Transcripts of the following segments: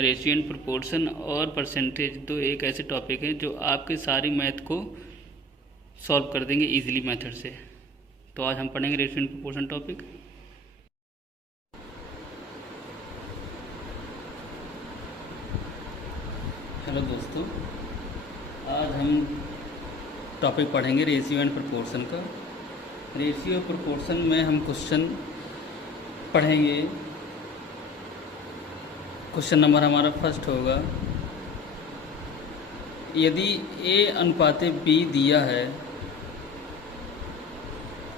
Ratio and proportion और percentage तो एक ऐसे टॉपिक हैं जो आपके सारी मैथ को सॉल्व कर देंगे इजीली मेथड से। तो आज हम पढ़ेंगे ratio and proportion topic. Hello दोस्तों, आज हम टॉपिक पढ़ेंगे रेशियो एंड प्रोपोर्शन का। रेशियो और प्रोपोर्शन में हम क्वेश्चन पढ़ेंगे। क्वेश्चन नंबर हमारा फर्स्ट होगा, यदि A अनुपाते B दिया है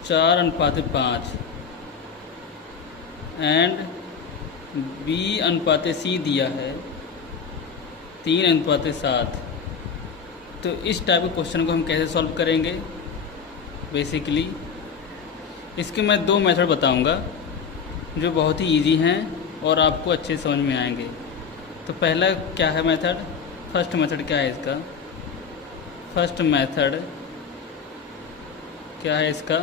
4:5 एंड B अनुपाते C दिया है 3:7, तो इस टाइप के क्वेश्चन को हम कैसे सॉल्व करेंगे। बेसिकली इसके मैं दो मेथड बताऊंगा जो बहुत ही इजी हैं और आपको अच्छे समझ में आएंगे। तो पहला क्या है मेथड, फर्स्ट मेथड क्या है इसका, फर्स्ट मेथड क्या है इसका,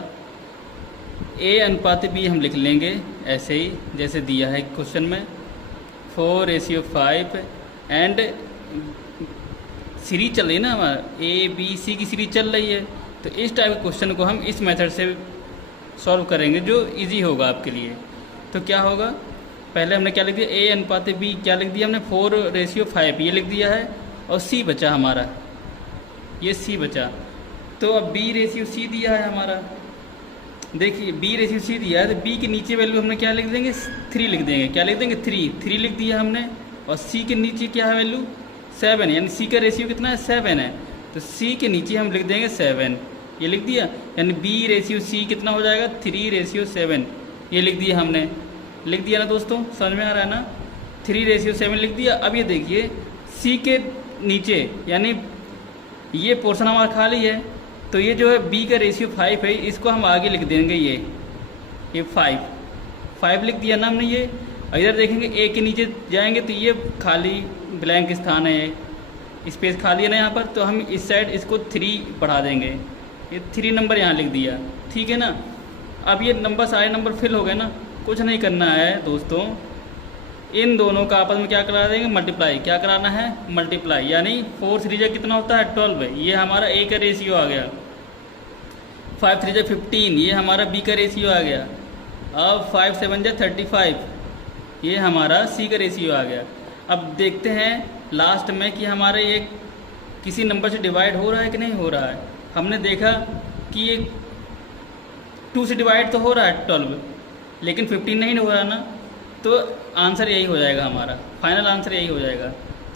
A अनुपात B हम लिख लेंगे ऐसे ही जैसे दिया है क्वेश्चन में 4:5 एंड सीरीज चल रही है ना हमारा ABC की सीरीज चल रही है। तो इस टाइप के क्वेश्चन को हम इस मेथड से सॉल्व करेंगे जो इजी होगा आपके लिए। तो क्या होगा, पहले हमने क्या लिख दिया, A अनुपात B क्या लिख दिया हमने 4:5 ये लिख दिया है और C बचा हमारा, ये C बचा। तो अब B/C दिया है हमारा, देखिए B/C दिया है तो B के नीचे वैल्यू हमने क्या लिख देंगे 3 लिख देंगे। क्या लिख देंगे 3 लिख दिया हमने। और C के नीचे क्या है वैल्यू 7 यानी C का रेशियो कितना है 7 है। तो C के नीचे हम लिख देंगे 7, ये लिख दिया। यानी B/C कितना हो जाएगा 3:7 ये लिख दिया हमने, लिख दिया ना दोस्तों, समझ में आ रहा है ना। 3:7 लिख दिया। अब ये देखिए C के नीचे यानी ये पोर्शन हमारा खाली है, तो ये जो है B का रेशियो 5 है, इसको हम आगे लिख देंगे ये 5 लिख दिया ना हमने ये। इधर देखेंगे A के नीचे जाएंगे तो ये खाली ब्लैंक स्थान है, स्पेस खाली है ना यहाँ पर, तो हम इस साइड इसको 3 बढ़ा देंगे, ये 3 नंबर यहाँ लिख दिया, ठीक है ना। अब ये नंबर सारे नंबर फिल हो गए ना, कुछ नहीं करना है दोस्तों, इन दोनों का आपस में क्या करा देंगे मल्टीप्लाई। क्या कराना है मल्टीप्लाई, यानी 4 3 कितना होता है 12 है, ये हमारा A का रेशियो आ गया। 5 3 15 ये हमारा B का रेशियो आ गया। अब 5 7 35 ये हमारा C का रेशियो आ गया। अब देखते हैं लास्ट में कि हमारे ये किसी नंबर से डिवाइड हो रहा है कि नहीं हो रहा है। हमने देखा कि ये 2 से डिवाइड तो हो रहा है 12, लेकिन 15 नहीं हो रहा ना, तो आंसर यही हो जाएगा हमारा, फाइनल आंसर यही हो जाएगा।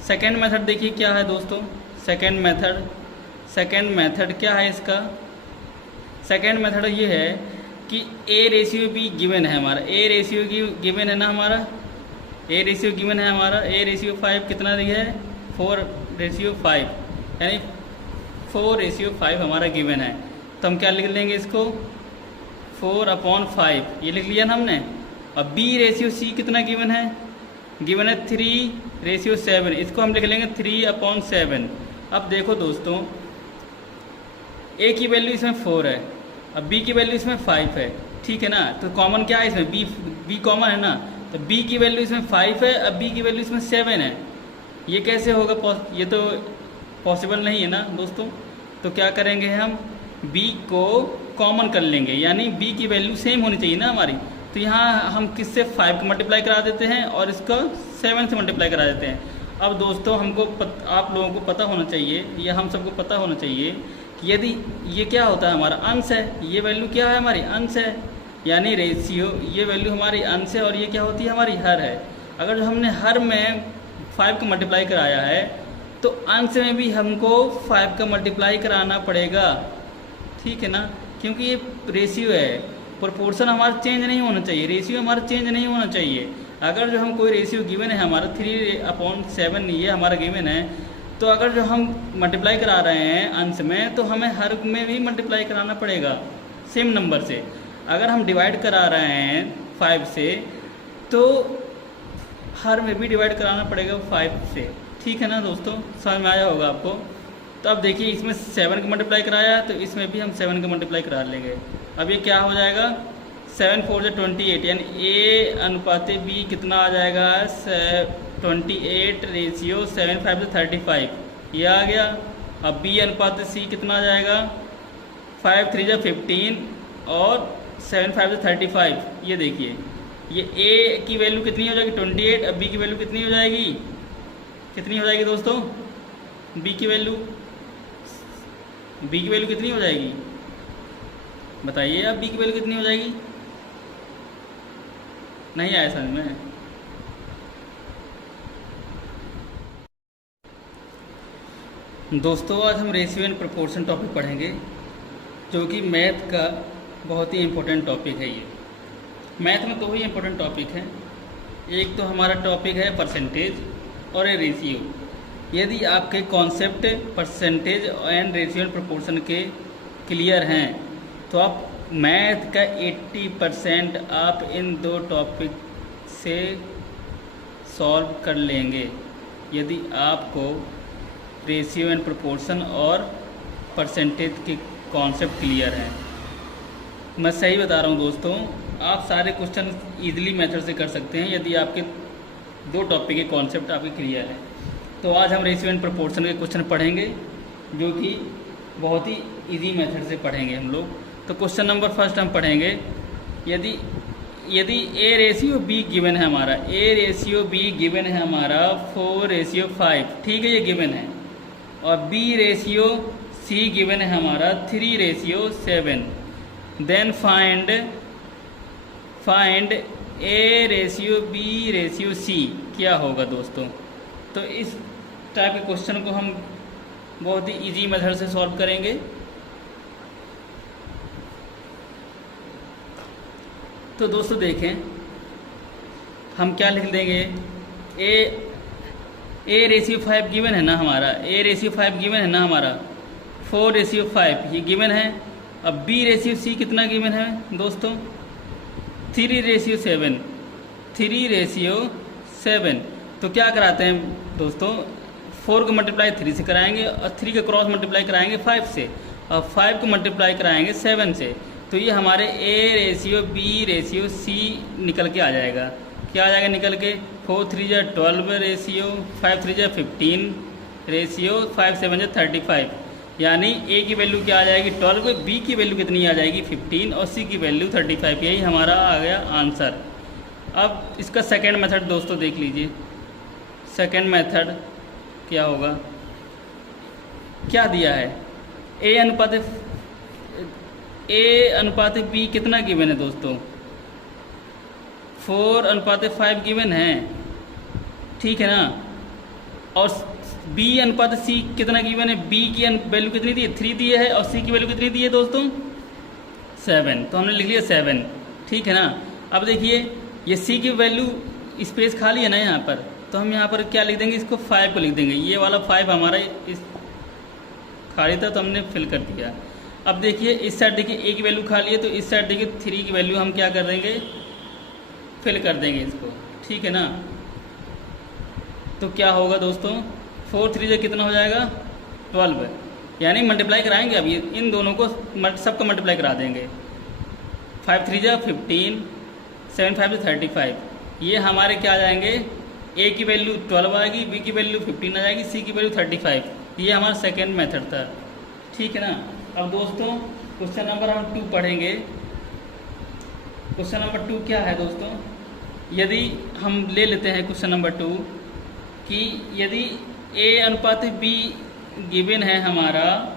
सेकेंड मेथड देखिए क्या है दोस्तों, सेकेंड मेथड क्या है इसका। सेकेंड मेथड ये है कि A/B गिवन है हमारा, A/B गिवन है ना हमारा, A/B गिवन है हमारा, A/5 कितना दिया है 4:5 यानी 4:5 हमारा गिवन है। तो हम क्या लिख लेंगे इसको 4/5 ये लिख लिया ना हमने। अब B/C कितना गिवन है 3:7, इसको हम लिख लेंगे 3/7। अब देखो दोस्तों A की वैल्यू इसमें 4 है, अब B की वैल्यू इसमें 5 है, ठीक है ना। तो कॉमन क्या है इसमें B कॉमन है ना, तो B की वैल्यू इसमें 5 है, अब B की वैल्यू इसमें 7 है। ये कैसे होगा, ये तो पॉसिबल नहीं है ना दोस्तों। तो क्या करेंगे हम B को कॉमन कर लेंगे, यानी B की वैल्यू सेम होनी चाहिए ना हमारी। तो यहाँ हम किससे 5 को मल्टीप्लाई करा देते हैं और इसका 7 से मल्टीप्लाई करा देते हैं। अब दोस्तों हमको आप लोगों को पता होना चाहिए, या हम सबको पता होना चाहिए कि यदि ये क्या होता है हमारा अंश है, ये वैल्यू क्या है हमारी अंश है, यानी रेशियो ये वैल्यू हमारी अंश है, और ये क्या होती है हमारी हर है। अगर हमने हर में 5 को मल्टीप्लाई कराया है तो अंश में भी हमको 5 का मल्टीप्लाई कराना पड़ेगा, ठीक है ना, क्योंकि ये रेशियो है। प्रोपोर्शन हमारा चेंज नहीं होना चाहिए, रेशियो हमारा चेंज नहीं होना चाहिए। अगर जो हम कोई रेशियो गिवन है हमारा 3/7 ये हमारा गिवन है, तो अगर जो हम मल्टीप्लाई करा रहे हैं अंश में, तो हमें हर में भी मल्टीप्लाई कराना पड़ेगा सेम नंबर से। अगर हम डिवाइड करा रहे हैं 5 से, तो हर में भी डिवाइड कराना पड़ेगा 5 से, ठीक है ना दोस्तों, समझ में आया होगा आपको। तो अब देखिए इसमें 7 का मल्टीप्लाई कराया, तो इसमें भी हम 7 का मल्टीप्लाई करा लेंगे। अब ये क्या हो जाएगा 7 4 28, यानी A अनुपात B कितना आ जाएगा 28:7:35 ये आ गया। अब बी अनुपात सी कितना आ जाएगा, 5 3 जा 15 और 7 5 जा 35। ये देखिए ये ए की वैल्यू कितनी हो जाएगी 28, अब बी की वैल्यू कितनी हो जाएगी, कितनी हो जाएगी दोस्तों, बी की वैल्यू कितनी हो जाएगी बताइए अब, बी की वैल्यू कितनी हो जाएगी, नहीं आया समझ में। दोस्तों आज हम रेशियो एंड प्रोपोर्शन टॉपिक पढ़ेंगे, जो कि मैथ का बहुत ही इम्पोर्टेंट टॉपिक है। ये मैथ में 2 ही इम्पोर्टेंट टॉपिक हैं, एक तो हमारा टॉपिक है परसेंटेज और एक रेशियो। यदि आपके concept percentage and ratio and proportion के क्लियर हैं तो आप मैथ का 80% आप इन 2 टॉपिक से सॉल्व कर लेंगे, यदि आपको रेशियो एंड प्रोपोर्शन और परसेंटेज के कॉन्सेप्ट क्लियर हैं। मैं सही बता रहा हूँ दोस्तों, आप सारे क्वेश्चन इजीली मेथड से कर सकते हैं यदि आपके 2 टॉपिक के कॉन्सेप्ट आपके क्लियर हैं। तो आज हम रेशियो एंड प्रोपोर्शन के क्वेश्चन पढ़ेंगे, जो कि बहुत ही इजी मेथड से पढ़ेंगे हम लोग। तो क्वेश्चन नंबर फर्स्ट हम पढ़ेंगे, यदि ए रेशियो बी गिवन है हमारा, ए रेशियो बी गिवन है हमारा 4:5, ठीक है ये गिवन है, और बी रेशियो सी गिवन है हमारा 3:7, then find A ratio B ratio C क्या होगा दोस्तों। तो इस टाइप के क्वेश्चन को हम बहुत ही इजी मेथड से सॉल्व करेंगे। तो दोस्तों देखें हम क्या लिख देंगे, ए रेशियो 5 गिवन है ना हमारा, ए रेशियो 5 गिवन है ना हमारा, 4:5 ये गिवन है। अब बी रेशियो सी कितना गिवन है दोस्तों, 3:7, 3:7। तो क्या कराते हैं दोस्तों, 4 को मल्टीप्लाई 3 से कराएंगे और 3 का क्रॉस मल्टीप्लाई कराएंगे 5 से, और 5 को मल्टीप्लाई कराएंगे 7 से। तो ये हमारे A ratio B ratio C निकल के आ जाएगा। क्या आ जाएगा निकल के, 4 3 जा 12 रेशियो, 5 3 जा 15 रेशियो, 5 7 जा 35। यानी ए की वैल्यू क्या आ जाएगी 12, बी की वैल्यू कितनी आ जाएगी 15 और सी की वैल्यू 35। यही हमारा आ गया आंसर। अब इसका सेकेंड मेथड दोस्तों देख लीजिए, सेकेंड मेथड क्या होगा, क्या दिया है, ए अनुपात बी कितना गिवन है दोस्तों, 4:5 गिवन है, ठीक है ना, और बी अनुपात सी कितना गिवन है, बी की वैल्यू कितनी दी है 3 दी है, और सी की वैल्यू कितनी दी है दोस्तों 7। तो हमने लिख लिया 7, ठीक है ना। अब देखिए ये सी की वैल्यू स्पेस खाली है ना यहाँ पर, तो हम यहाँ पर क्या लिख देंगे, इसको 5 को लिख देंगे। ये वाला 5 हमारा इस खाली था तो हमने फिल कर दिया। अब देखिए इस साइड देखिए ए की वैल्यू खाली है, तो इस साइड देखिए 3 की वैल्यू हम क्या कर देंगे, फिल कर देंगे इसको, ठीक है ना। तो क्या होगा दोस्तों, 4 3 से कितना हो जाएगा 12, यानी मल्टीप्लाई कराएंगे। अब ये इन दोनों को सबको मल्टीप्लाई करा देंगे, 5 3 जा 15, 7 5 जा 35। ये हमारे क्या आ जाएंगे, ए की वैल्यू 12 आएगी, बी की वैल्यू 15 आ जाएगी, सी की वैल्यू 35। ये हमारा सेकेंड मेथड था, ठीक है ना। अब दोस्तों क्वेश्चन नंबर हम 2 पढ़ेंगे। क्वेश्चन नंबर 2 क्या है दोस्तों, यदि हम ले लेते हैं क्वेश्चन नंबर 2 कि यदि ए अनुपात बी गिवन है हमारा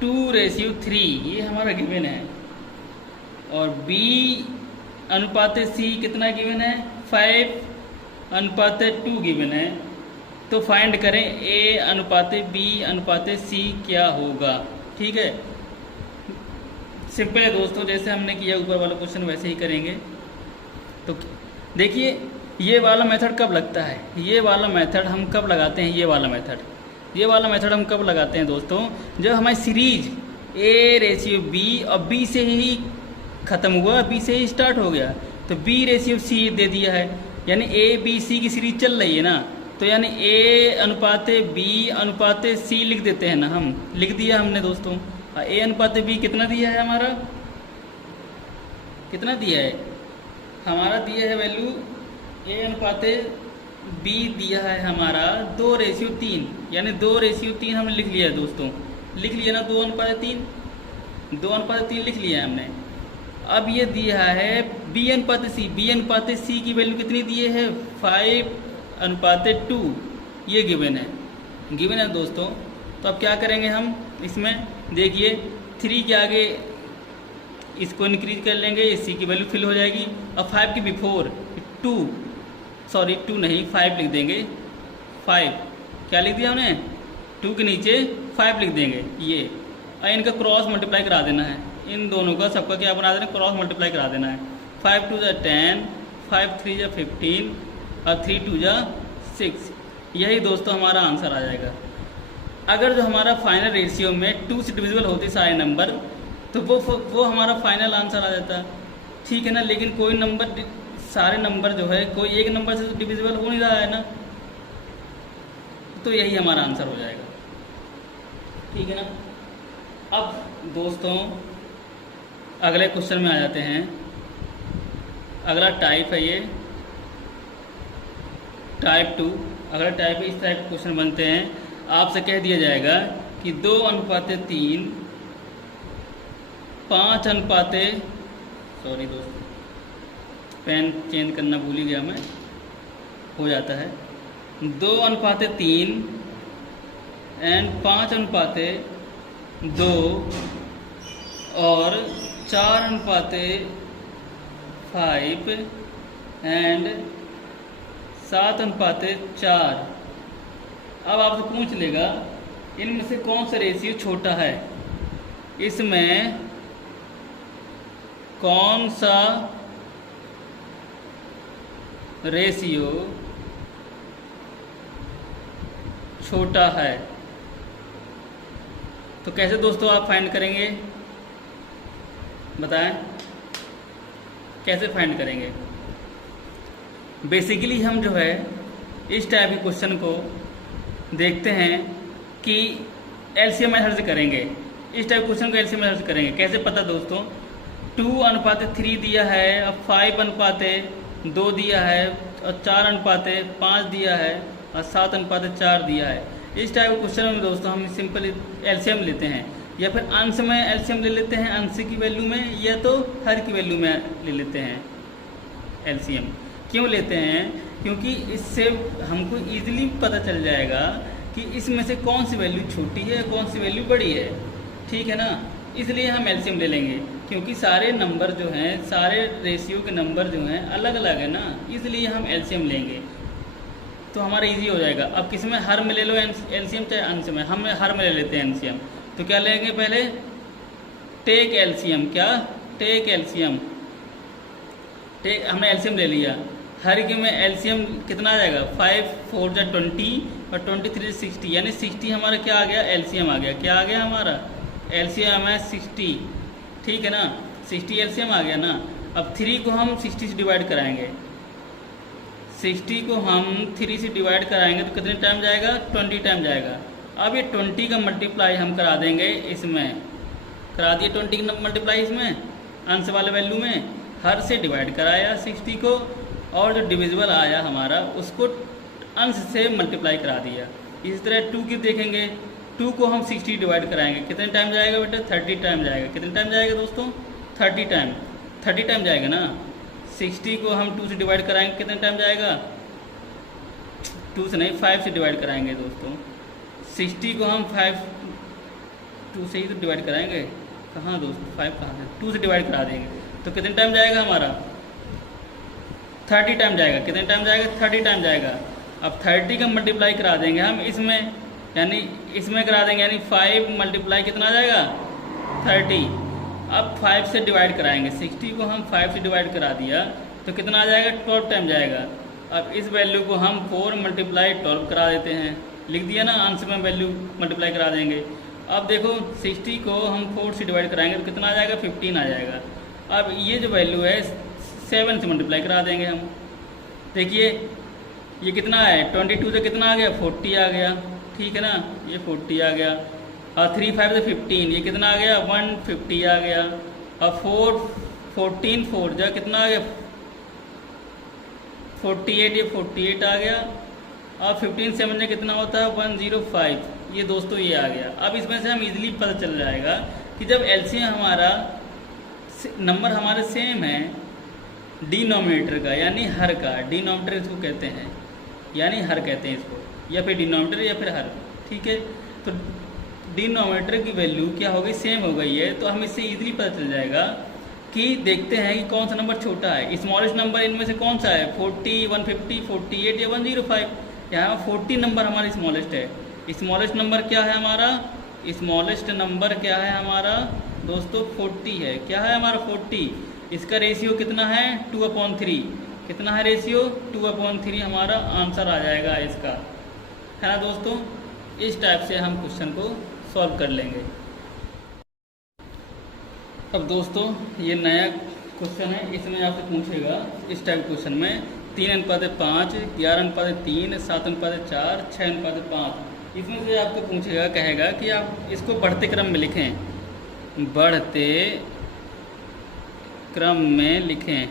2:3, ये हमारा गिवन है, और बी अनुपात सी कितना गिवन है 5:2 गिवन है। तो फाइंड करें ए अनुपात बी अनुपात सी क्या होगा, ठीक है। सिंपल है दोस्तों, जैसे हमने किया ऊपर वाला क्वेश्चन वैसे ही करेंगे। तो देखिए ये वाला मेथड कब लगता है, ये वाला मेथड हम कब लगाते हैं, ये वाला मेथड हम कब लगाते हैं दोस्तों, जब हमारी सीरीज ए रेशियो बी और बी से ही ख़त्म हुआ, बी से ही स्टार्ट हो गया, तो बी रेशियो सी दे दिया है, यानी ए बी सी की सीरीज चल रही है ना, तो यानी ए अनुपात बी अनुपात सी लिख देते हैं ना, हम लिख दिया हमने दोस्तों। ए अनुपात बी कितना दिया है हमारा, कितना दिया है हमारा, दिया है वैल्यू ए अनुपात बी दिया है हमारा 2:3, यानी 2:3 हमने लिख लिया है दोस्तों, लिख लिया ना, 2:3, 2:3 लिख लिया है हमने। अब ये दिया है B/C, B/C की वैल्यू कितनी दिए है 5:2, ये गिवन है दोस्तों। तो अब क्या करेंगे हम इसमें, देखिए 3 के आगे इसको इंक्रीज कर लेंगे, सी की वैल्यू फिल हो जाएगी। अब 5 के बिफोर 2 नहीं 5 लिख देंगे, 5 क्या लिख दिया हमने, 2 के नीचे 5 लिख देंगे ये, और इनका क्रॉस मल्टीप्लाई करा देना है, इन दोनों का सबका क्या बना देना, क्रॉस मल्टीप्लाई करा देना है। 5 2 10, 5 3 15 और 3 2 6, यही दोस्तों हमारा आंसर आ जाएगा। अगर जो हमारा फाइनल रेशियो में 2 से डिविजिबल होते सारे नंबर, तो वो हमारा फाइनल आंसर आ जाता, ठीक है ना। लेकिन कोई नंबर, सारे नंबर जो है कोई एक नंबर से डिविजिबल हो नहीं रहा है ना, तो यही हमारा आंसर हो जाएगा, ठीक है ना। अब दोस्तों अगले क्वेश्चन में आ जाते हैं। अगला टाइप है ये टाइप 2। अगला टाइप इस टाइप के क्वेश्चन बनते हैं, आपसे कह दिया जाएगा कि 2:3, 5:, सॉरी दोस्तों पेन चेंज करना भूल ही गया मैं, हो जाता है 2:3 एंड 5:2 और 4:5 एंड 7:4। अब आपसे पूछ लेगा इनमें से कौन सा रेशियो छोटा है, इसमें कौन सा रेशियो छोटा है। तो कैसे दोस्तों आप फाइंड करेंगे, बताएं कैसे फाइंड करेंगे। बेसिकली हम जो है इस टाइप के क्वेश्चन को देखते हैं कि एलसीएम मेथड से करेंगे, इस टाइप क्वेश्चन को एलसीएम मेथड से करेंगे। कैसे पता दोस्तों, 2:3 दिया है, अब 5:2 दिया है, और 4:5 दिया है, और 7:4 दिया है। इस टाइप के क्वेश्चन में दोस्तों हम सिंपल एलसीएम लेते हैं, या फिर अंश में एलसीएम ले लेते हैं, अंश की वैल्यू में, या तो हर की वैल्यू में ले लेते हैं एलसीएम। क्यों लेते हैं, क्योंकि इससे हमको ईजिली पता चल जाएगा कि इसमें से कौन सी वैल्यू छोटी है, कौन सी वैल्यू बड़ी है, ठीक है ना। इसलिए हम एलसीएम ले लेंगे, क्योंकि सारे नंबर जो हैं, सारे रेशियो के नंबर जो हैं अलग अलग है ना, इसलिए हम एलसीएम लेंगे तो हमारा इजी हो जाएगा। अब किस में, हर में ले लो एलसीएम, चाहे अंश में, हम हर में ले लेते हैं एलसीएम। तो क्या लेंगे पहले, टेक एलसीएम, क्या टेक एलसीएम, टेक, हमने एलसीएम ले लिया। हर के में एलसीएम कितना आ जाएगा, 5 4 20 और 23 60, यानी 60 हमारा क्या आ गया, एलसीएम आ गया। क्या आ गया हमारा, एलसीएम है 60, ठीक है ना, 60 एलसीएम आ गया ना। अब 3 को हम 60 से डिवाइड कराएंगे, 60 को हम 3 से डिवाइड कराएंगे तो कितने टाइम जाएगा, 20 टाइम जाएगा। अब ये 20 का मल्टीप्लाई हम करा देंगे, इसमें करा दिए 20 का मल्टीप्लाई इसमें अंश वाले वैल्यू में, हर से डिवाइड कराया 60 को, और जो डिविजिबल आया हमारा उसको अंश से मल्टीप्लाई करा दिया। इसी तरह 2 की देखेंगे, 2 को हम 60 डिवाइड कराएंगे, कितने टाइम जाएगा बेटा, 30 टाइम जाएगा। कितने टाइम जाएगा दोस्तों, 30 टाइम जाएगा ना। 60 को हम 2 से डिवाइड कराएंगे, कितने टाइम जाएगा, 2 से नहीं 5 से डिवाइड कराएंगे दोस्तों। 60 को हम 2 से ही तो डिवाइड कराएंगे, कहाँ दोस्तों 5 कहाँ है, 2 से डिवाइड करा देंगे तो कितने टाइम जाएगा हमारा, 30 टाइम जाएगा। कितने टाइम जाएगा, 30 टाइम जाएगा। अब 30 का मल्टीप्लाई करा देंगे हम इसमें, यानी इसमें करा देंगे, यानी 5 मल्टीप्लाई कितना आ जाएगा, 30। अब 5 से डिवाइड कराएंगे, 60 को हम 5 से डिवाइड करा दिया तो कितना आ जाएगा, 12 टाइम जाएगा। अब इस वैल्यू को हम 4 मल्टीप्लाई 12 करा देते हैं, लिख दिया ना, अंश में वैल्यू मल्टीप्लाई करा देंगे। अब देखो 60 को हम 4 से डिवाइड कराएंगे तो कितना आ जाएगा, 15 आ जाएगा। अब ये जो वैल्यू है 7 से मल्टीप्लाई करा देंगे हम, देखिए ये कितना है, 22 से कितना आ गया, 40 आ गया, ठीक है ना, ये 40 आ गया। और 3 5 से 15, ये कितना आ गया, 150 आ गया। और 14 4 जा कितना आ गया, 48, ये 48 आ गया। और 15 7 में कितना होता है 105, ये दोस्तों ये आ गया। अब इसमें से हम इजीली पता चल जाएगा कि जब एलसीएम हमारा नंबर हमारे सेम है डिनोमिनेटर का यानी हर का, डिनोमिनेटर इसको कहते हैं यानी हर कहते हैं इसको, या फिर डिनोमिनेटर या फिर हर, ठीक है। तो डिनोमिनेटर की वैल्यू क्या हो गई, सेम हो गई है, तो हम इससे इजीली पता चल जाएगा कि देखते हैं कि कौन सा नंबर छोटा है। स्मॉलेस्ट नंबर इनमें से कौन सा है, 40, 150, 48 या 105। यहाँ 40 नंबर हमारा स्मॉलेस्ट है। स्मॉलेस्ट नंबर क्या है हमारा, स्मॉलेस्ट नंबर क्या है हमारा दोस्तों 40 है। क्या है हमारा 40, इसका रेशियो कितना है 2/3, कितना है रेशियो 2/3 हमारा आंसर आ जाएगा इसका, है ना दोस्तों। इस टाइप से हम क्वेश्चन को सॉल्व कर लेंगे। अब दोस्तों ये नया क्वेश्चन है, इसमें आपसे पूछेगा इस टाइप क्वेश्चन में 3:5, 11:3, 7:4, 6:5। इसमें से आपको पूछेगा, कहेगा कि आप इसको बढ़ते क्रम में लिखें, बढ़ते क्रम में लिखें,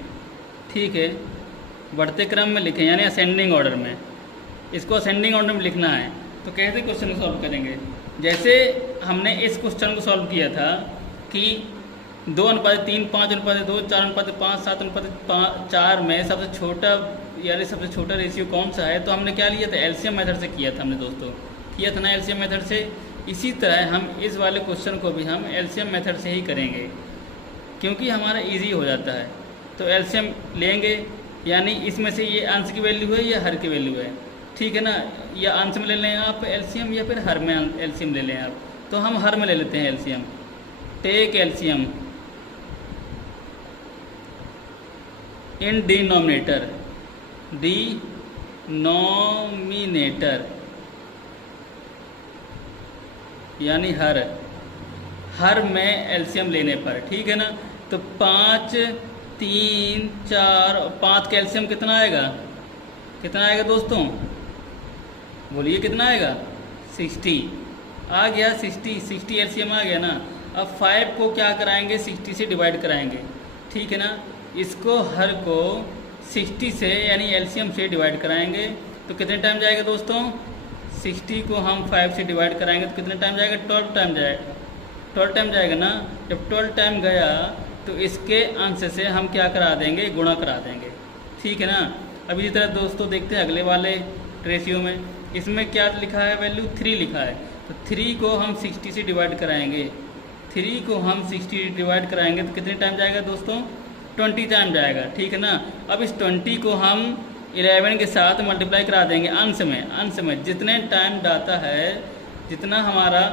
ठीक है, बढ़ते क्रम में लिखें यानी असेंडिंग ऑर्डर में। इसको असेंडिंग ऑर्डर में लिखना है। तो कैसे क्वेश्चन को सॉल्व करेंगे, जैसे हमने इस क्वेश्चन को सॉल्व किया था कि 2:3, 5:2, 4:5, 7:4 में सबसे छोटा यानी सबसे छोटा रेशियो कौन सा है। तो हमने क्या लिया था, एलसीएम मेथड से किया था हमने दोस्तों, किया था ना एलसीएम मेथड से। इसी तरह हम इस वाले क्वेश्चन को भी हम एलसीएम मेथड से ही करेंगे क्योंकि हमारा इजी हो जाता है। तो एलसीएम लेंगे यानी इसमें से ये अंश की वैल्यू है या हर की वैल्यू है, ठीक है ना, या अंश में ले लें आप एलसीएम या फिर हर में एलसीएम ले लें आप। तो हम हर में ले लेते हैं LCM. Take LCM in denominator, denominator यानी हर, हर में एलसीएम लेने पर, ठीक है ना। तो 5, 3, 4 और 5 का एलसीएम कितना आएगा, कितना आएगा दोस्तों, बोलिए कितना आएगा 60 आ गया, 60 एलसीएम आ गया ना। अब 5 को क्या कराएंगे 60 से डिवाइड कराएंगे, ठीक है ना। इसको हर को 60 से यानी एलसीएम से डिवाइड कराएंगे तो कितने टाइम जाएगा दोस्तों, 60 को हम 5 से डिवाइड कराएंगे तो कितने टाइम जाएगा, 12 टाइम जाएगा, 12 टाइम जाएगा ना। जब 12 टाइम गया तो इसके अंश से हम क्या करा देंगे, गुणा करा देंगे, ठीक है ना। अब इसी तरह दोस्तों देखते हैं अगले वाले रेशियो में, इसमें क्या लिखा है वैल्यू 3 लिखा है। तो 3 को हम 60 से डिवाइड कराएंगे, 3 को हम 60 डिवाइड कराएंगे तो कितने टाइम जाएगा दोस्तों, 20 टाइम जाएगा, ठीक है ना। अब इस 20 को हम 11 के साथ मल्टीप्लाई करा देंगे अंश में, अंश में जितने टाइम जाता है, जितना हमारा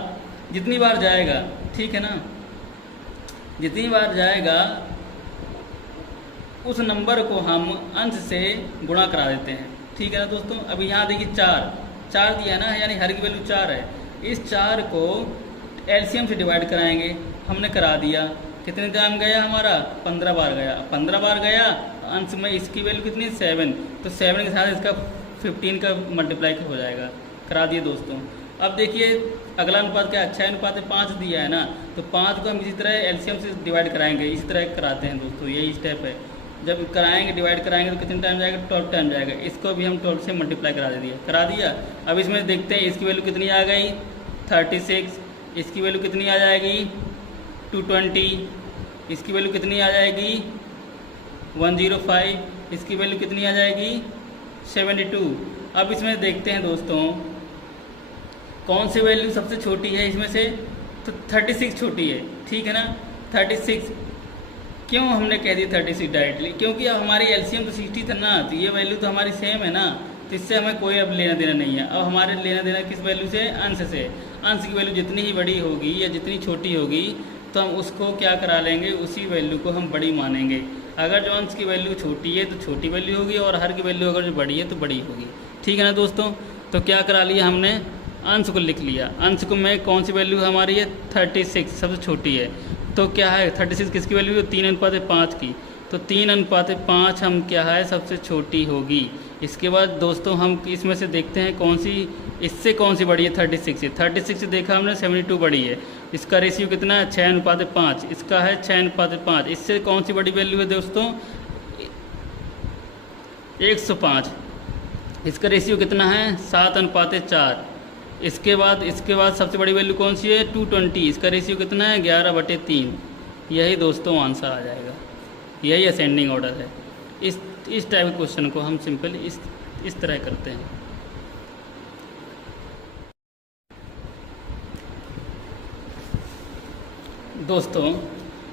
जितनी बार जाएगा, ठीक है ना, जितनी बार जाएगा उस नंबर को हम अंश से गुणा करा देते हैं, ठीक है ना दोस्तों। अभी यहाँ देखिए 4 दिया ना, यानी हर की वैल्यू 4 है। इस 4 को एलसीएम से डिवाइड कराएंगे, हमने करा दिया, कितने टाइम गया हमारा 15 बार गया, 15 बार गया, अंश में इसकी वैल्यू कितनी 7, तो 7 के साथ इसका 15 का मल्टीप्लाई हो जाएगा, करा दिए दोस्तों। अब देखिए अगला अनुपात क्या है, 6:5 दिया है ना, तो 5 को हम इसी तरह एलसीएम से डिवाइड कराएंगे, इसी तरह कराते हैं दोस्तों, यही स्टेप है। जब कराएंगे डिवाइड कराएंगे तो कितने टाइम जाएगा, 12 टाइम जाएगा। इसको भी हम 12 से मल्टीप्लाई करा दिया। अब इसमें देखते हैं इसकी वैल्यू कितनी आ गई 36, इसकी वैल्यू कितनी आ जाएगी 220, इसकी वैल्यू कितनी आ जाएगी 105, इसकी वैल्यू कितनी आ जाएगी 72। अब इसमें देखते हैं दोस्तों कौन सी वैल्यू सबसे छोटी है इसमें से, तो 36 छोटी है, ठीक है ना। 36 क्यों हमने कह दी 36 डायरेक्टली, क्योंकि अब हमारी एलसीएम तो 60 था ना, तो ये वैल्यू तो हमारी सेम है ना, तो इससे हमें कोई अब लेना देना नहीं है। अब हमारे लेना देना किस वैल्यू से, अंश से। अंश की वैल्यू जितनी ही बड़ी होगी या जितनी छोटी होगी तो हम उसको क्या करा लेंगे, उसी वैल्यू को हम बड़ी मानेंगे। अगर जो अंश की वैल्यू छोटी है तो छोटी वैल्यू होगी, और हर की वैल्यू अगर जो बड़ी है तो बड़ी होगी, ठीक है ना दोस्तों। तो क्या करा लिया हमने, अंश को लिख लिया। अंश को में कौन सी वैल्यू हमारी है 36, सबसे छोटी है। तो क्या है 36 किसकी वैल्यू है 3:5 की, तो 3:5 हम क्या है सबसे छोटी होगी। इसके बाद दोस्तों हम इसमें से देखते हैं कौन सी, इससे कौन सी बड़ी है 36 से। 36 से देखा हमने 72 बड़ी है। इसका रेशियो कितना है 6:5, इसका है 6:5। इससे कौन सी बड़ी वैल्यू है दोस्तों, 105। इसका रेशियो कितना है 7:4। इसके बाद सबसे बड़ी वैल्यू कौन सी है 220। इसका रेशियो कितना है 11/3। यही दोस्तों आंसर आ जाएगा। यही असेंडिंग ऑर्डर है। इस टाइप के क्वेश्चन को हम सिंपल इस तरह करते हैं। दोस्तों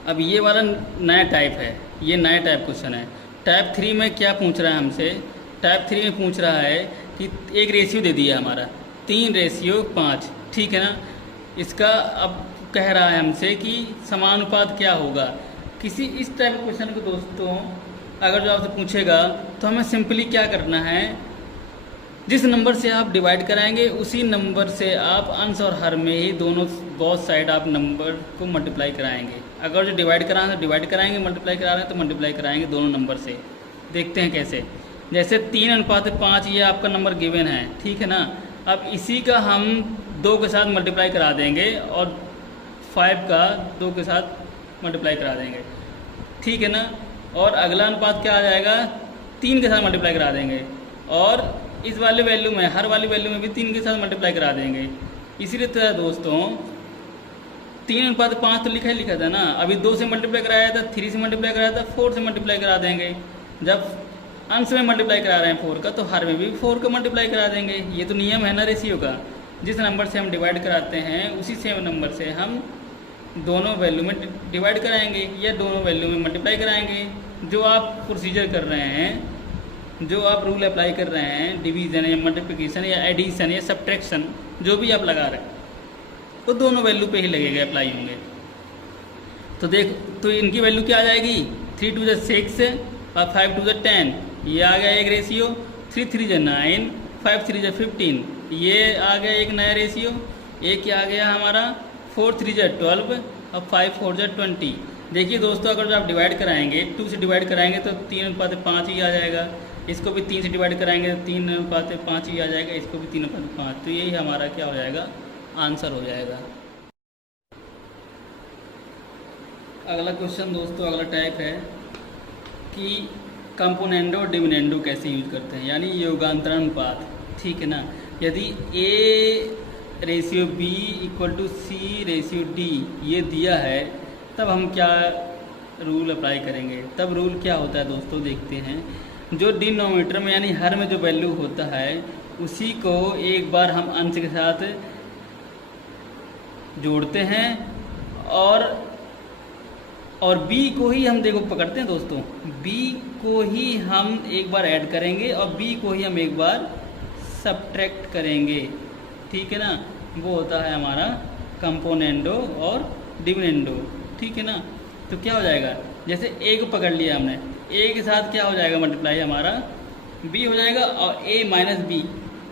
अब ये वाला नया टाइप है, ये नया टाइप क्वेश्चन है। टाइप 3 में क्या पूछ रहा है हमसे, टाइप 3 में पूछ रहा है कि एक रेशियो दे दिया हमारा 3:5, ठीक है ना। इसका अब कह रहा है हमसे कि समानुपात क्या होगा। किसी इस टाइप के क्वेश्चन को दोस्तों अगर जो आपसे पूछेगा तो हमें सिंपली क्या करना है, जिस नंबर से आप डिवाइड कराएंगे उसी नंबर से आप अंश और हर में ही दोनों बोथ साइड आप नंबर को मल्टीप्लाई कराएंगे। अगर जो डिवाइड कराना है तो डिवाइड कराएंगे, मल्टीप्लाई करा रहे हैं तो मल्टीप्लाई कराएंगे दोनों नंबर से। देखते हैं कैसे। जैसे 3:5 ये आपका नंबर गिवन है, ठीक है ना। अब इसी का हम 2 के साथ मल्टीप्लाई करा देंगे और 5 का 2 के साथ मल्टीप्लाई करा देंगे, ठीक है ना। और अगला अनुपात क्या आ जाएगा 3 के साथ मल्टीप्लाई करा देंगे और इस वाले वैल्यू में हर वाली वैल्यू में भी 3 के साथ मल्टीप्लाई करा देंगे। इसी तरह दोस्तों 3:5 तो लिखा था ना, अभी 2 से मल्टीप्लाई कराया था, 3 से मल्टीप्लाई कराया था, 4 से मल्टीप्लाई करा देंगे। जब अंश में मल्टीप्लाई करा रहे हैं 4 का तो हर में भी 4 का मल्टीप्लाई करा देंगे। ये तो नियम है ना रेशियो का। जिस नंबर से हम डिवाइड कराते हैं उसी सेम नंबर से हम दोनों वैल्यू में डिवाइड कराएंगे या दोनों वैल्यू में मल्टीप्लाई कराएंगे। जो आप प्रोसीजर कर रहे हैं, जो आप रूल अप्लाई कर रहे हैं, डिवीज़न या मल्टीप्लिकेशन या एडिशन या सब्ट्रैक्शन जो भी आप लगा रहे हैं वो दोनों वैल्यू पे ही लगेगा, अप्लाई होंगे। तो इनकी वैल्यू क्या आ जाएगी 3 to the 6 और 5 to the 10। ये आ गया एक रेशियो। 3 3 जा 9, 5 3 जा 15। ये आ गया एक नया रेशियो। एक क्या आ गया हमारा 4 3 जा 12 और 5 4 जा 20। देखिए दोस्तों अगर जो आप डिवाइड कराएंगे 2 से डिवाइड कराएंगे तो 3:5 ही आ जाएगा। इसको भी 3 से डिवाइड कराएंगे तो 3:5 ही आ जाएगा। इसको भी 3:5। तो यही हमारा क्या हो जाएगा आंसर हो जाएगा। अगला क्वेश्चन दोस्तों, अगला टाइप है कि कंपोनेंडो और डिविडेंडो कैसे यूज करते हैं, यानी योगांतरण अनुपात, ठीक है ना। यदि A/B = C/D ये दिया है तब हम क्या रूल अप्लाई करेंगे। तब रूल क्या होता है दोस्तों देखते हैं। जो डिनोमिनेटर में यानी हर में जो वैल्यू होता है उसी को एक बार हम अंश के साथ जोड़ते हैं और b को ही हम देखो पकड़ते हैं दोस्तों, b को ही हम एक बार ऐड करेंगे और b को ही हम एक बार सब्ट्रैक्ट करेंगे, ठीक है ना। वो होता है हमारा कंपोनेंडो और डिविडेंडो, ठीक है ना। तो क्या हो जाएगा, जैसे a को पकड़ लिया हमने, a के साथ क्या हो जाएगा मल्टीप्लाई हमारा b हो जाएगा और a - b,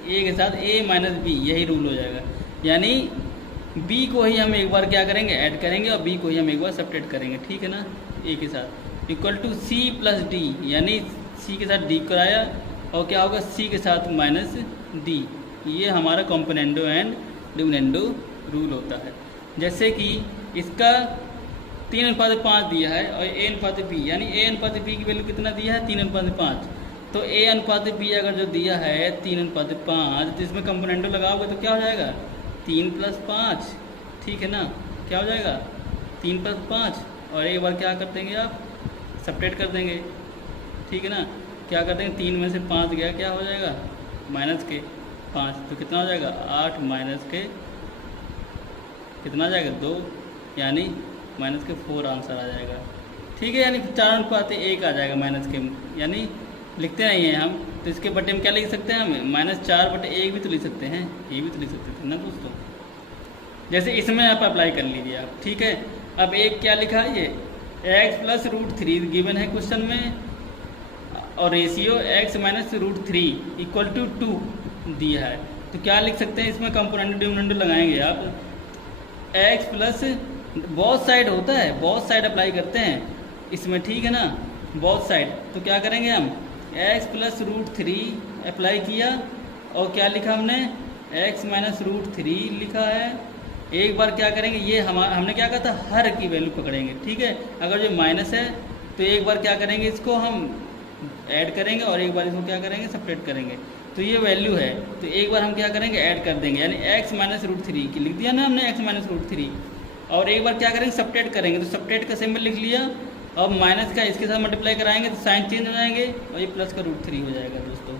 a के साथ a - b, यही रूल हो जाएगा। यानी b को ही हम एक बार क्या करेंगे ऐड करेंगे और b को ही हम एक बार सब्ट्रैक्ट करेंगे, ठीक है ना। a के साथ = c + d, यानी c के साथ d कराया और क्या होगा c के साथ -d। ये हमारा कंपोनेंडो एंड डिविडेंडो रूल होता है। जैसे कि इसका 3:5 दिया है और a/b, यानी a/b की वैल्यू कितना दिया है 3:5। तो a/b अगर जो दिया है 3:5 तो इसमें कंपोनेंडो लगाओगे तो क्या हो जाएगा 3 + 5, ठीक है ना। क्या हो जाएगा 3 + 5 और एक बार क्या कर देंगे आप सब्ट्रैक्ट कर देंगे, ठीक है ना। क्या कर देंगे 3 में से 5 गया, क्या हो जाएगा -5, तो कितना हो जाएगा 8 - कितना आ जाएगा 2, यानी -4 आंसर आ जाएगा, ठीक है। यानी 4:1 आ जाएगा -, यानी लिखते नहीं हैं हम तो इसके बटे में क्या लिख सकते हैं हम -4/1 भी तो लिख सकते हैं, ये भी तो लिख सकते थे ना दोस्तों। जैसे इसमें आप अप्लाई कर लीजिए आप, ठीक है। अब एक क्या लिखा है, ये x + √3 गिवन है क्वेश्चन में और रेशियो x - √3 = 2 दिया है। तो क्या लिख सकते हैं इसमें कंपोनेंडो डिविडेंडो लगाएंगे आप। x प्लस बोथ साइड होता है, बोथ साइड अप्लाई करते हैं इसमें, ठीक है ना, बोथ साइड। तो क्या करेंगे हम x + √3 अप्लाई किया और क्या लिखा हमने x - √3 लिखा है। एक बार क्या करेंगे, ये हमने क्या कहा था हर की वैल्यू पकड़ेंगे, ठीक है। अगर जो माइनस है तो एक बार क्या करेंगे इसको हम ऐड करेंगे और एक बार इसको क्या करेंगे, सपरेट करेंगे। तो ये वैल्यू है, तो एक बार हम क्या करेंगे, ऐड कर देंगे, यानी x माइनस रूट थ्री की लिख दिया ना हमने, x माइनस रूट थ्री। और एक बार क्या करेंगे, सपरेट करेंगे, तो सपरेट का सिंबल लिख लिया। अब माइनस का इसके साथ मल्टीप्लाई कराएंगे तो साइन चेंज हो जाएंगे और ये प्लस का रूट थ्री हो जाएगा दोस्तों,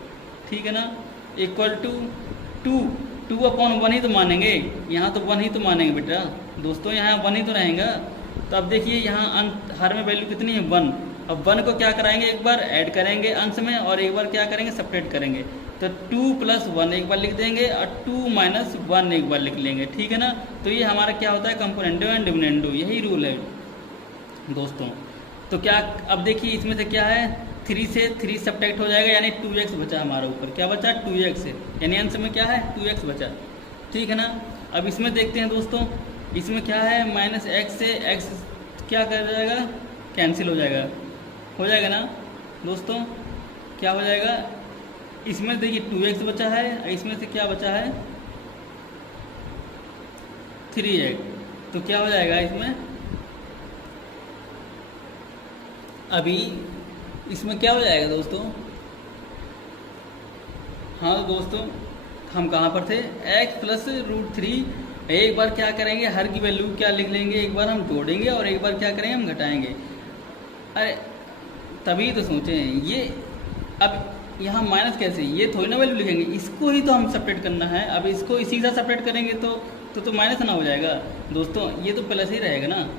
ठीक है ना। Equal to two upon one ही तो मानेंगे, यहाँ तो वन ही तो मानेंगे बेटा दोस्तों, यहाँ वन ही तो रहेगा। तो अब देखिए यहाँ हर में वैल्यू कितनी है, वन। अब वन को क्या कराएंगे, एक बार ऐड करेंगे अंश में और एक बार क्या करेंगे, सेपरेट करेंगे। तो 2 प्लस 1 एक बार लिख देंगे और 2 माइनस 1 एक बार लिख लेंगे, ठीक है ना। तो ये हमारा क्या होता है, कंपोनेंडो एंड डिविडेंडो, यही रूल है दोस्तों। तो क्या अब देखिए इसमें से क्या है, 3 से 3 सब्ट्रैक्ट हो जाएगा, यानी 2x बचा हमारा ऊपर, क्या बचा, 2x, यानी अंश में क्या है, 2x बचा, ठीक है ना। अब इसमें देखते हैं दोस्तों, इसमें क्या है, माइनस x से x क्या कर जाएगा, कैंसिल हो जाएगा ना दोस्तों, क्या हो जाएगा, इसमें देखिए 2x बचा है, इसमें से क्या बचा है, 3x, तो क्या हो जाएगा इसमें, अभी इसमें क्या हो जाएगा दोस्तों, हाँ दोस्तों हम कहाँ पर थे, x प्लस रूट थ्री। एक बार क्या करेंगे, हर की वैल्यू क्या लिख लेंगे, एक बार हम जोड़ेंगे और एक बार क्या करेंगे, हम घटाएंगे। अरे तभी तो सोचें, ये अब यहाँ माइनस कैसे, ये थोड़ी ना वैल्यू लिखेंगे, इसको ही तो हम सेपरेट करना है। अब इसको इसी का सेपरेट करेंगे तो माइनस ना हो जाएगा दोस्तों, ये तो प्लस ही रहेगा ना,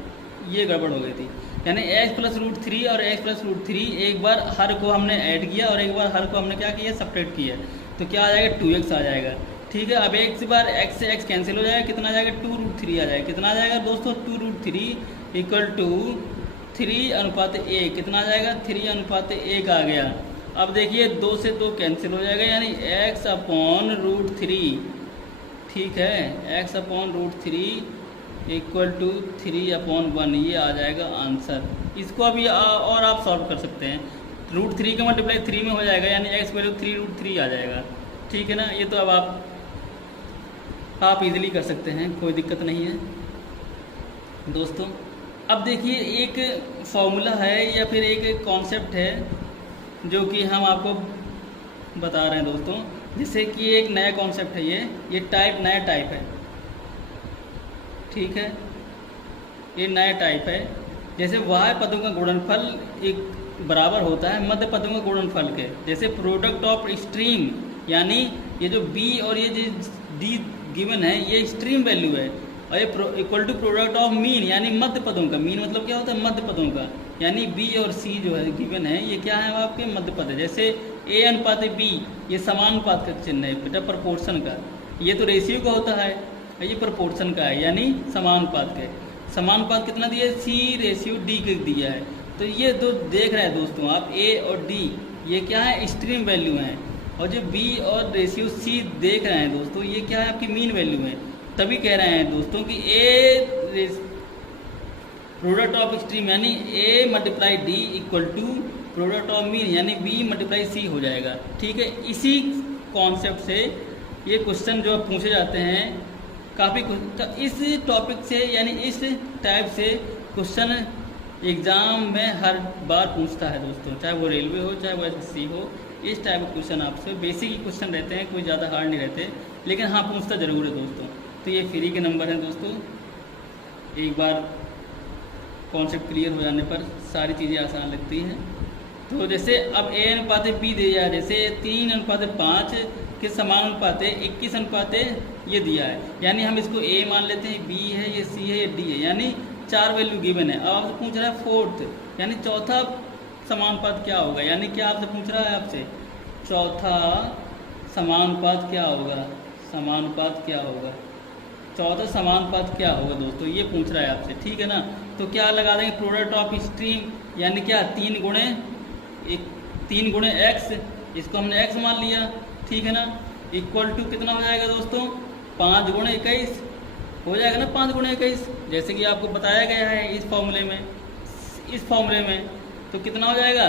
ये गड़बड़ हो गई थी। यानी x प्लस रूट थ्री और x प्लस रूट थ्री, एक बार हर को हमने ऐड किया और एक बार हर को हमने क्या किया, सेपरेट किया, तो क्या आ जाएगा, 2x आ जाएगा, ठीक है। अब एक बार x से x कैंसिल हो जाएगा, कितना आ जाएगा, 2 रूट थ्री आ जाएगा, कितना आ जाएगा दोस्तों, 2 रूट थ्री इक्वल टू 3 अनुपात 1, कितना आ जाएगा, 3 अनुपात 1 आ गया। अब देखिए 2 से 2 कैंसिल हो जाएगा, यानी x अपॉन रूट थ्री, ठीक है, x upon root three equal to 3 upon 1, ये आ जाएगा आंसर। इसको अभी और आप सॉल्व कर सकते हैं, रूट थ्री का मल्टीप्लाई 3 में हो जाएगा, यानी x वैल्यू 3 रूट थ्री आ जाएगा, ठीक है ना। ये तो अब आप इजीली कर सकते हैं, कोई दिक्कत नहीं है दोस्तों। अब देखिए एक फॉर्मूला है या फिर एक कॉन्सेप्ट है जो कि हम आपको बता रहे हैं दोस्तों, जिससे कि एक नया कॉन्सेप्ट है, ये नया टाइप है, ठीक है, ये नया टाइप है। जैसे वाह्य पदों का गुणनफल एक बराबर होता है मध्य पदों का गुणनफल के, जैसे प्रोडक्ट ऑफ स्ट्रीम, यानी ये जो b और ये जो d गिवन है ये स्ट्रीम वैल्यू है, और ये equal to product of mean, यानी मध्य पदों का, मीन मतलब क्या होता है, मध्य पदों का, यानी b और c जो है गिवन है, ये क्या है आपके मध्य पद है। जैसे a अनुपात b, ये समानुपात का चिन्ह है बेटा, प्रपोर्शन का, ये तो रेशियो का होता है, ये प्रपोर्शन का है, यानी समानुपात का। समानुपात कितना दिया है, c रेशियो d के दिया है। तो ये दो देख रहे हैं दोस्तों आप, a और d, ये क्या है, एक्सट्रीम वैल्यू हैं, और जो b और रेशियो c देख रहे हैं दोस्तों, ये क्या है, आपकी मीन वैल्यू है। तभी कह रहे हैं दोस्तों कि a प्रोडक्ट ऑफ एक्सट्रीम, यानी a multiply d equal to product of mean, यानी b मल्टीप्लाई c हो जाएगा, ठीक है। इसी कॉन्सेप्ट से ये क्वेश्चन जो पूछे जाते हैं काफ़ी, इस टॉपिक से यानी इस टाइप से क्वेश्चन एग्ज़ाम में हर बार पूछता है दोस्तों, चाहे वो रेलवे हो चाहे वो SSC हो, इस टाइप के क्वेश्चन आपसे बेसिक ही क्वेश्चन रहते हैं, कोई ज़्यादा हार्ड नहीं रहते, लेकिन हाँ पूछता ज़रूर है दोस्तों। तो ये फ्री के नंबर हैं दोस्तों, एक बार कॉन्सेप्ट क्लियर हो जाने पर सारी चीज़ें आसान लगती हैं। तो जैसे अब a अनुपात b दिया है, जैसे 3 अनुपात 5 के समानुपात 21 अनुपात ये दिया है, यानी हम इसको a मान लेते हैं, b है, ये c है, ये d है, यानी 4 वैल्यू गिवन है। अब आपसे पूछ रहा है फोर्थ, यानी चौथा समानुपात क्या होगा, यानी क्या आपसे पूछ रहा है, आपसे चौथा समानुपात क्या होगा, समानुपात क्या होगा, चौथा समानुपात क्या होगा दोस्तों, ये पूछ रहा है आपसे, ठीक है ना। तो क्या लगा देंगे, प्रोडक्ट ऑफ स्ट्रीम, यानी क्या 3 गुणे x, इसको हमने x मान लिया, ठीक है ना, इक्वल टू कितना हो जाएगा दोस्तों, 5 गुणे 21 हो जाएगा ना, 5 गुणे 21, जैसे कि आपको बताया गया है इस फॉर्मूले में। तो कितना हो जाएगा,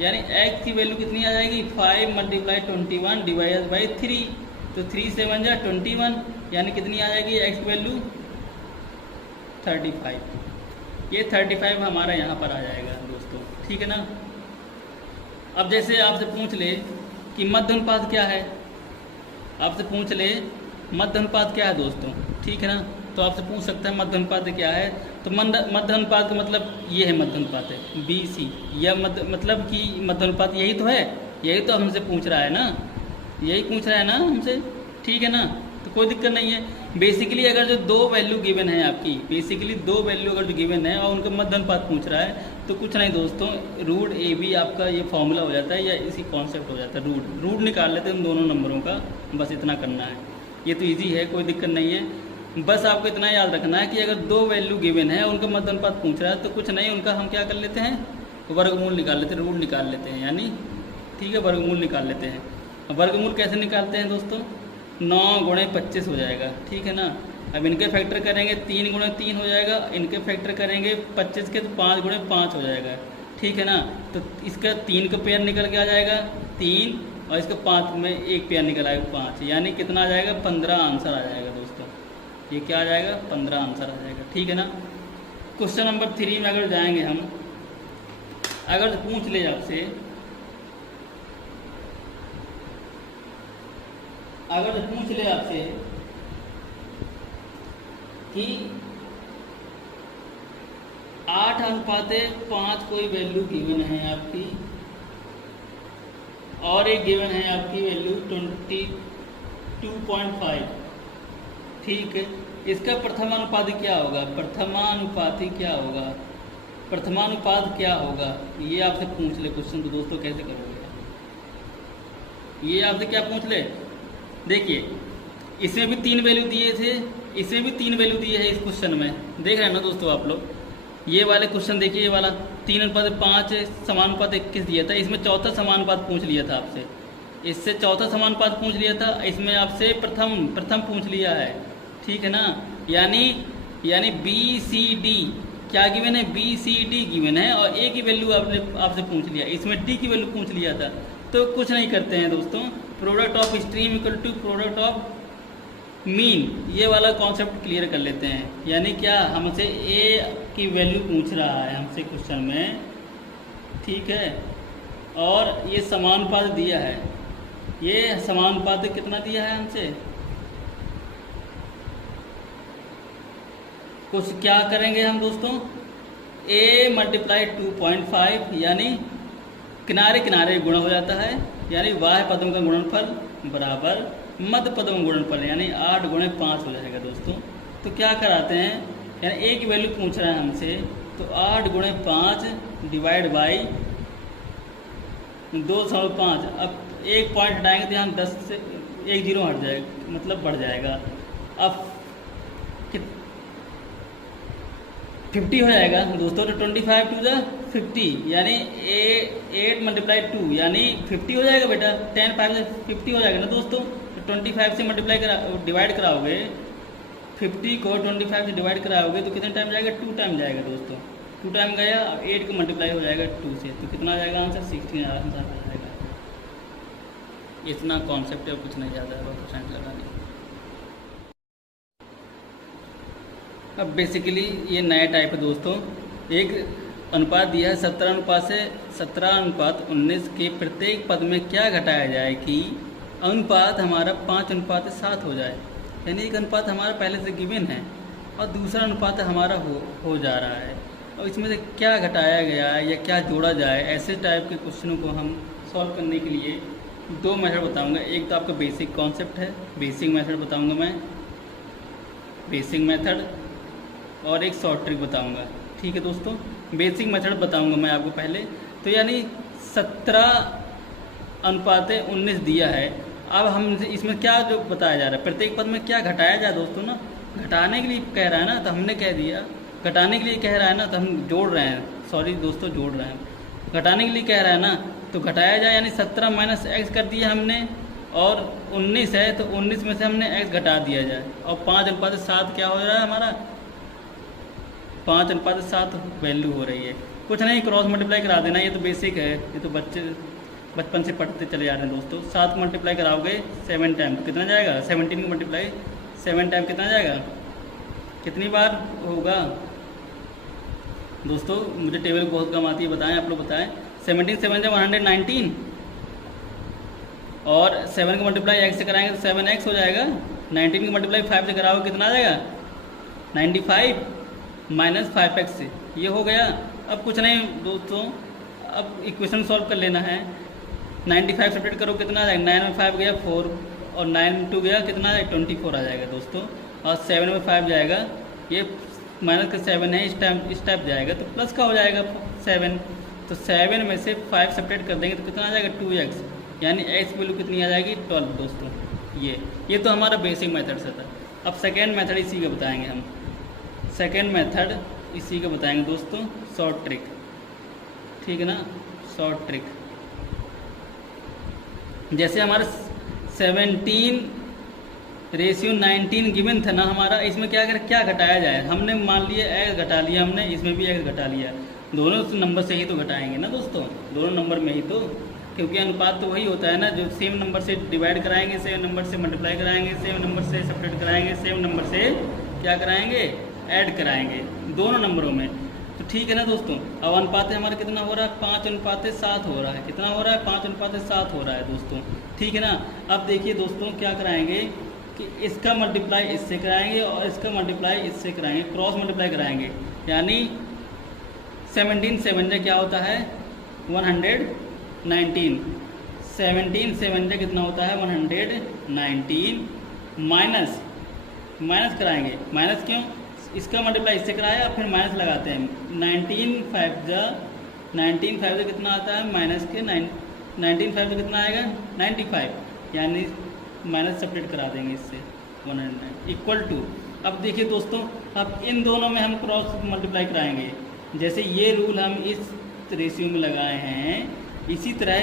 यानी x की वैल्यू कितनी आ जाएगी, 5 मल्टीप्लाई 21 डिवाइड बाई 3, तो 3 से 1 जा 21, यानी कितनी आ जाएगी x की वैल्यू 35, ये 35 हमारा यहाँ पर आ जाएगा दोस्तों, ठीक है ना। अब जैसे आपसे पूछ ले कि मध्य अनुपात क्या है, आपसे पूछ ले मध्य अनुपात क्या है दोस्तों, ठीक है ना, तो आपसे पूछ सकता है मध्य अनुपात क्या है। तो मध्य अनुपात का मतलब ये है, मध्य अनुपात है BC, या मतलब कि मध्य अनुपात यही तो है, यही तो हमसे पूछ रहा है ना, यही पूछ रहा है ना हमसे, ठीक है ना, तो कोई दिक्कत नहीं है। बेसिकली अगर जो दो वैल्यू गिवन है आपकी, बेसिकली दो वैल्यू अगर जो गिवन है और उनका मध्य अनुपात पूछ रहा है, तो कुछ नहीं दोस्तों, रूट AB आपका ये फॉर्मूला हो जाता है, या इसी कॉन्सेप्ट हो जाता है, रूट निकाल लेते हैं उन दोनों नंबरों का, बस इतना करना है। ये तो ईजी है, कोई दिक्कत नहीं है। बस आपको इतना याद रखना है कि अगर दो वैल्यू गिवन है, उनका मध्य अनुपात पूछ रहा है, तो कुछ नहीं, उनका हम क्या कर लेते हैं, वर्गमूल निकाल लेते हैं, रूट निकाल लेते हैं, यानी ठीक है, वर्गमूल निकाल लेते हैं। वर्गमूल कैसे निकालते हैं दोस्तों, 9 × 25 हो जाएगा, ठीक है ना। अब इनके फैक्टर करेंगे 3 × 3 हो जाएगा, इनके फैक्टर करेंगे 25 के, तो 5 × 5 हो जाएगा, ठीक है ना। तो इसका 3 का पेयर निकल के आ जाएगा 3, और इसका 5 में एक पेयर निकल आएगा 5, यानी कितना आ जाएगा, 15 आंसर आ जाएगा दोस्तों। ये क्या आ जाएगा, 15 आंसर आ जाएगा, ठीक है ना। क्वेश्चन नंबर 3 में अगर जाएंगे हम, अगर पूछ ले आपसे, अगर पूछ ले आपसे कि 8:5 कोई वैल्यू गिवन है आपकी, और एक गिवन है आपकी वैल्यू 22.5, ठीक है। इसका प्रथमानुपाती क्या होगा, प्रथमानुपाती क्या होगा, प्रथमानुपात क्या होगा, ये आपसे पूछ ले क्वेश्चन, तो दोस्तों कैसे करोगे, ये आपसे क्या पूछ ले, देखिए इसमें भी 3 वैल्यू दिए थे, इसमें भी 3 वैल्यू दिए हैं इस क्वेश्चन में, देख रहे हैं ना दोस्तों आप लोग। ये वाले क्वेश्चन देखिए, ये वाला 3:5 समानुपात 21 दिया था, इसमें चौथा समानुपात पूछ लिया था आपसे, इससे चौथा समानुपात पूछ लिया था, इसमें आपसे प्रथम पूछ लिया है, ठीक है ना। यानी BCD क्या गिवन है, BCD गिवन है, और A की वैल्यू आपसे पूछ लिया, इसमें D की वैल्यू पूछ लिया था। तो कुछ नहीं करते हैं दोस्तों, product of stream equal to product of mean, ये वाला कॉन्सेप्ट क्लियर कर लेते हैं। यानी क्या, हमसे A की वैल्यू पूछ रहा है हमसे क्वेश्चन में, ठीक है, और ये समानुपात दिया है, ये समानुपात कितना दिया है हमसे, कुछ क्या करेंगे हम दोस्तों, A × 2.5, यानी किनारे किनारे गुणा हो जाता है, यानी बाह्य पदों का गुणनफल बराबर मध्य पदों का गुणनफल, यानी 8 × 5 हो जाएगा दोस्तों। तो क्या कराते हैं, यानी A की वैल्यू पूछ रहा है हमसे, तो 8 × 5 डिवाइड बाई 2.5। अब एक पॉइंट हटाएंगे तो यहाँ 10 से 1 0 हट जाएगा, मतलब बढ़ जाएगा। अब 50 हो जाएगा दोस्तों, तो 25 × 50, यानी 8 × 2, यानी 50 हो जाएगा बेटा, 10 5 से 50 हो जाएगा ना दोस्तों। तो 25 से डिवाइड कराओगे, 50 को 25 से डिवाइड कराओगे तो कितना टाइम जाएगा, 2 टाइम जाएगा दोस्तों, 2 टाइम गया। अब 8 को मल्टीप्लाई हो जाएगा 2 से, तो कितना आ जाएगा आंसर, 16 आंसर आ जाएगा। इतना कॉन्सेप्ट है, कुछ नहीं ज़्यादा है, परसेंट लगाने। अब बेसिकली ये नया टाइप है दोस्तों, एक अनुपात दिया है 17 से 17:19 के प्रत्येक पद में क्या घटाया जाए कि अनुपात हमारा 5:7 हो जाए। यानी एक अनुपात हमारा पहले से गिवन है और दूसरा अनुपात हमारा हो जा रहा है, और इसमें से क्या घटाया गया है या क्या जोड़ा जाए, ऐसे टाइप के क्वेश्चनों को हम सॉल्व करने के लिए 2 मेथड बताऊंगा। एक तो आपका बेसिक कॉन्सेप्ट है, बेसिक मेथड बताऊंगा मैं, बेसिक मेथड, और एक शॉर्ट ट्रिक बताऊंगा, ठीक है दोस्तों। बेसिक मेथड बताऊंगा मैं आपको पहले। तो यानी 17:19 दिया है, अब हम इसमें क्या जो बताया जा रहा है, प्रत्येक पद में क्या घटाया जाए दोस्तों ना, घटाने के लिए कह रहा है ना, तो हमने कह दिया घटाने के लिए कह रहा है ना, तो हम जोड़ रहे हैं, सॉरी दोस्तों जोड़ रहे हैं, घटाने के लिए कह रहा है ना, तो घटाया जाए, यानी 17 - x कर दिया हमने, और 19 है तो 19 में से हमने x घटा दिया जाए, और 5:7 क्या हो रहा है हमारा, 5:7 वैल्यू हो रही है। कुछ नहीं, क्रॉस मल्टीप्लाई करा देना, ये तो बेसिक है, ये तो बच्चे बचपन से पढ़ते चले जा रहे हैं दोस्तों। 7 मल्टीप्लाई कराओगे 7 टाइम तो कितना जाएगा, 17 को मल्टीप्लाई 7 टाइम कितना जाएगा, कितनी बार होगा दोस्तों, मुझे टेबल बहुत कम आती है, बताएं आप लोग बताएं। 17 7 जा 119, और 7 का मल्टीप्लाई x से कराएंगे तो 7x हो जाएगा। 19 का मल्टीप्लाई 5 से कराओ कितना आ जाएगा 95 माइनस 5x से, ये हो गया। अब कुछ नहीं दोस्तों, अब इक्वेशन सॉल्व कर लेना है। 95 सेपरेट करो कितना आ जाएगा, 9 में 5 गया 4, और 9 में 2 गया कितना आ जाएगा 24 आ जाएगा दोस्तों, और 7 में 5 जाएगा, ये माइनस का 7 है, इस टाइप जाएगा तो प्लस का हो जाएगा 7। तो 7 में से 5 सेपरेट कर देंगे तो कितना आ जाएगा 2x, यानी x की वैल्यू कितनी आ जाएगी 12 दोस्तों। ये तो हमारा बेसिक मेथड से था। अब सेकेंड मेथड इसी का बताएंगे हम। सेकेंड मेथड इसी का बताएंगे दोस्तों, शॉर्ट ट्रिक, ठीक है ना, शॉर्ट ट्रिक। जैसे हमारा 17:19 गिवन था ना हमारा, इसमें क्या घटाया जाए, हमने मान लिया x घटा लिया हमने, इसमें भी x घटा लिया, दोनों नंबर से ही तो घटाएंगे ना दोस्तों, दोनों नंबर में ही तो, क्योंकि अनुपात तो वही होता है ना, जो सेम नंबर से डिवाइड कराएंगे, सेम नंबर से मल्टीप्लाई कराएंगे, सेम नंबर से सेपरेट कराएंगे, सेम नंबर से क्या कराएंगे ऐड कराएंगे दोनों नंबरों में। तो ठीक है ना दोस्तों। अब अनुपात हमारा कितना हो रहा है 5:7 हो रहा है, कितना हो रहा है 5:7 हो रहा है दोस्तों, ठीक है ना। अब देखिए दोस्तों क्या कराएंगे कि इसका मल्टीप्लाई इससे कराएंगे और इसका मल्टीप्लाई इससे कराएंगे, क्रॉस मल्टीप्लाई कराएंगे, यानी 17 7 जा क्या होता है 119, 17 7 जा कितना होता है 119, माइनस कराएंगे, माइनस क्यों, इसका मल्टीप्लाई इससे कराया फिर माइनस लगाते हैं, 19 5 जा कितना आता है माइनस के 19 5 जा कितना आएगा 95, यानी माइनस सेपरेट करा देंगे इससे 109 इक्वल टू। अब देखिए दोस्तों, अब इन दोनों में हम क्रॉस मल्टीप्लाई कराएंगे, जैसे ये रूल हम इस रेशियो में लगाए हैं, इसी तरह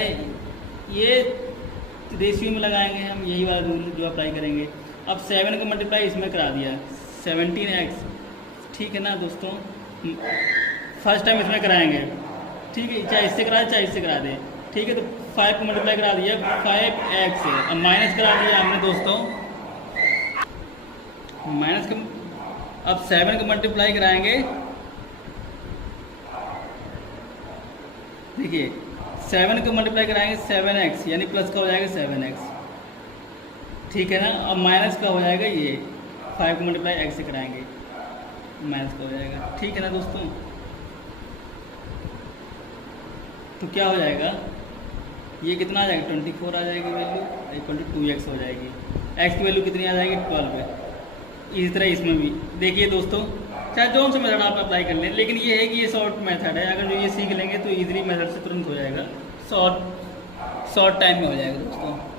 ये रेशियो में लगाएंगे हम, यही वाला रूल जो अप्लाई करेंगे। अब 7 का मल्टीप्लाई इसमें करा दिया 17x, ठीक है ना दोस्तों, फर्स्ट टाइम इसमें कराएंगे, ठीक है, चाहे इससे कराए चाहे इससे करा दे, ठीक है। तो 5 को मल्टीप्लाई करा दिया 5x से, अब माइनस करा दिया हमने दोस्तों, माइनस का, अब 7 का मल्टीप्लाई कराएंगे, देखिए 7 का मल्टीप्लाई कराएंगे 7x, यानी प्लस का हो जाएगा 7x, ठीक है ना। अब माइनस का हो जाएगा ये 5 को मल्टीप्लाई x से कराएंगे, माइनस का हो जाएगा, ठीक है ना दोस्तों। तो क्या हो जाएगा, ये कितना आ जाएगा 24 आ जाएगी वैल्यू, इक्वल टू 2x हो जाएगी, x की वैल्यू कितनी आ जाएगी 12 है। इसी तरह इसमें भी देखिए दोस्तों, चाहे जो सा मेथड आप अप्लाई कर लें, लेकिन ये है कि ये शॉर्ट मेथड है, अगर जो ये सीख लेंगे तो इजीली मेथड से तुरंत हो जाएगा, शॉर्ट टाइम में हो जाएगा दोस्तों।